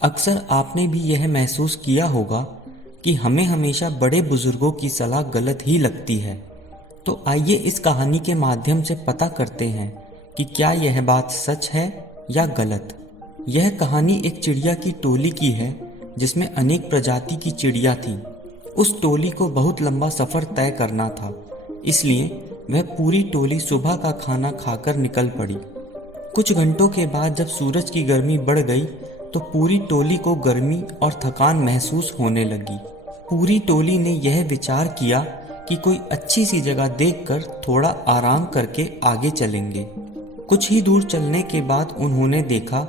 अक्सर आपने भी यह महसूस किया होगा कि हमें हमेशा बड़े बुजुर्गों की सलाह गलत ही लगती है। तो आइए इस कहानी के माध्यम से पता करते हैं कि क्या यह बात सच है या गलत। यह कहानी एक चिड़िया की टोली की है जिसमें अनेक प्रजाति की चिड़िया थी। उस टोली को बहुत लंबा सफ़र तय करना था, इसलिए वह पूरी टोली सुबह का खाना खाकर निकल पड़ी। कुछ घंटों के बाद जब सूरज की गर्मी बढ़ गई तो पूरी टोली को गर्मी और थकान महसूस होने लगी। पूरी टोली ने यह विचार किया कि कोई अच्छी सी जगह देखकर थोड़ा आराम करके आगे चलेंगे। कुछ ही दूर चलने के बाद उन्होंने देखा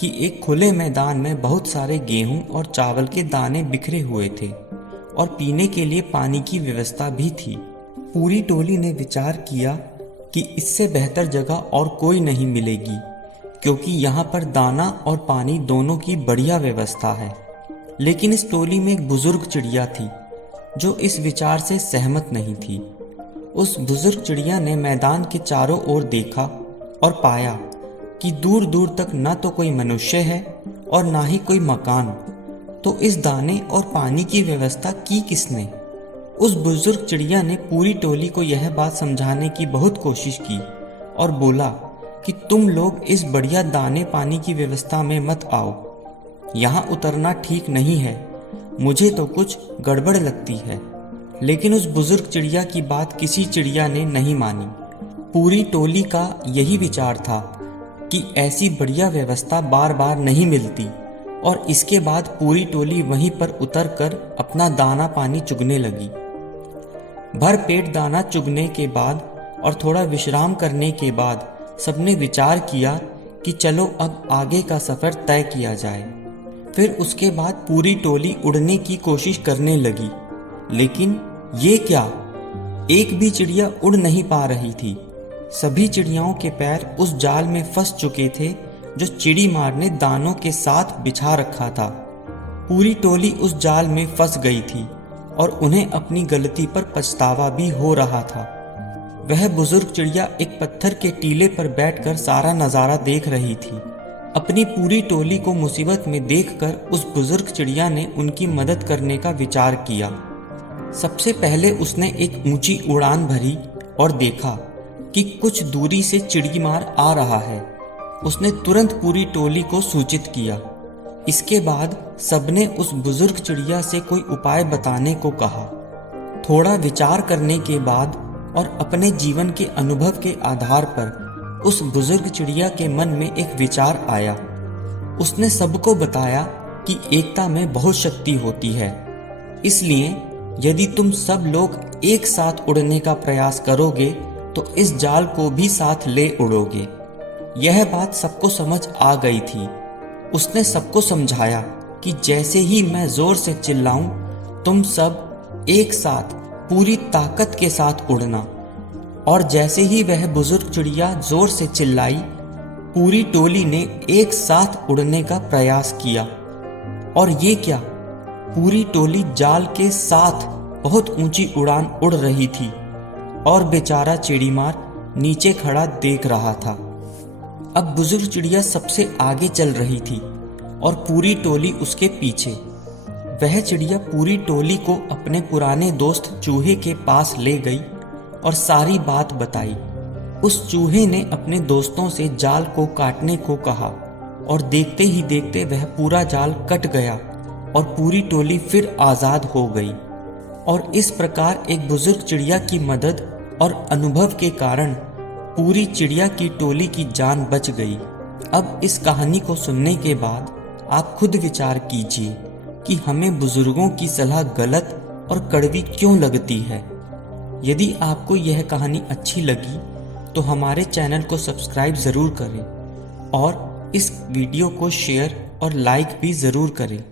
कि एक खुले मैदान में बहुत सारे गेहूं और चावल के दाने बिखरे हुए थे और पीने के लिए पानी की व्यवस्था भी थी। पूरी टोली ने विचार किया कि इससे बेहतर जगह और कोई नहीं मिलेगी, क्योंकि यहाँ पर दाना और पानी दोनों की बढ़िया व्यवस्था है। लेकिन इस टोली में एक बुजुर्ग चिड़िया थी जो इस विचार से सहमत नहीं थी। उस बुजुर्ग चिड़िया ने मैदान के चारों ओर देखा और पाया कि दूर दूर तक न तो कोई मनुष्य है और ना ही कोई मकान। तो इस दाने और पानी की व्यवस्था की किसने? उस बुजुर्ग चिड़िया ने पूरी टोली को यह बात समझाने की बहुत कोशिश की और बोला कि तुम लोग इस बढ़िया दाने पानी की व्यवस्था में मत आओ। यहाँ उतरना ठीक नहीं है, मुझे तो कुछ गड़बड़ लगती है। लेकिन उस बुजुर्ग चिड़िया की बात किसी चिड़िया ने नहीं मानी। पूरी टोली का यही विचार था कि ऐसी बढ़िया व्यवस्था बार बार नहीं मिलती, और इसके बाद पूरी टोली वहीं पर उतरकर अपना दाना पानी चुगने लगी। भर पेट दाना चुगने के बाद और थोड़ा विश्राम करने के बाद सबने विचार किया कि चलो अब आगे का सफ़र तय किया जाए। फिर उसके बाद पूरी टोली उड़ने की कोशिश करने लगी, लेकिन ये क्या, एक भी चिड़िया उड़ नहीं पा रही थी। सभी चिड़ियाओं के पैर उस जाल में फंस चुके थे जो चिड़ी मार ने दानों के साथ बिछा रखा था। पूरी टोली उस जाल में फंस गई थी और उन्हें अपनी गलती पर पछतावा भी हो रहा था। वह बुजुर्ग चिड़िया एक पत्थर के टीले पर बैठकर सारा नज़ारा देख रही थी। अपनी पूरी टोली को मुसीबत में देखकर उस बुजुर्ग चिड़िया ने उनकी मदद करने का विचार किया। सबसे पहले उसने एक ऊंची उड़ान भरी और देखा कि कुछ दूरी से चिड़ीमार आ रहा है। उसने तुरंत पूरी टोली को सूचित किया। इसके बाद सबने उस बुजुर्ग चिड़िया से कोई उपाय बताने को कहा। थोड़ा विचार करने के बाद और अपने जीवन के अनुभव के आधार पर उस बुजुर्ग चिड़िया के मन में एक विचार आया। उसने सबको बताया कि एकता में बहुत शक्ति होती है, इसलिए यदि तुम सब लोग एक साथ उड़ने का प्रयास करोगे तो इस जाल को भी साथ ले उड़ोगे। यह बात सबको समझ आ गई थी। उसने सबको समझाया कि जैसे ही मैं जोर से चिल्लाऊं, तुम सब एक साथ पूरी ताकत के साथ उड़ना। और जैसे ही वह बुजुर्ग चिड़िया जोर से चिल्लाई, पूरी टोली ने एक साथ उड़ने का प्रयास किया। और ये क्या, पूरी टोली जाल के साथ बहुत ऊंची उड़ान उड़ रही थी और बेचारा चिड़ीमार नीचे खड़ा देख रहा था। अब बुजुर्ग चिड़िया सबसे आगे चल रही थी और पूरी टोली उसके पीछे। वह चिड़िया पूरी टोली को अपने पुराने दोस्त चूहे के पास ले गई और सारी बात बताई। उस चूहे ने अपने दोस्तों से जाल को काटने को कहा और देखते ही देखते वह पूरा जाल कट गया और पूरी टोली फिर आज़ाद हो गई। और इस प्रकार एक बुजुर्ग चिड़िया की मदद और अनुभव के कारण पूरी चिड़िया की टोली की जान बच गई। अब इस कहानी को सुनने के बाद आप खुद विचार कीजिए कि हमें बुजुर्गों की सलाह गलत और कड़वी क्यों लगती है। यदि आपको यह कहानी अच्छी लगी तो हमारे चैनल को सब्सक्राइब ज़रूर करें और इस वीडियो को शेयर और लाइक भी ज़रूर करें।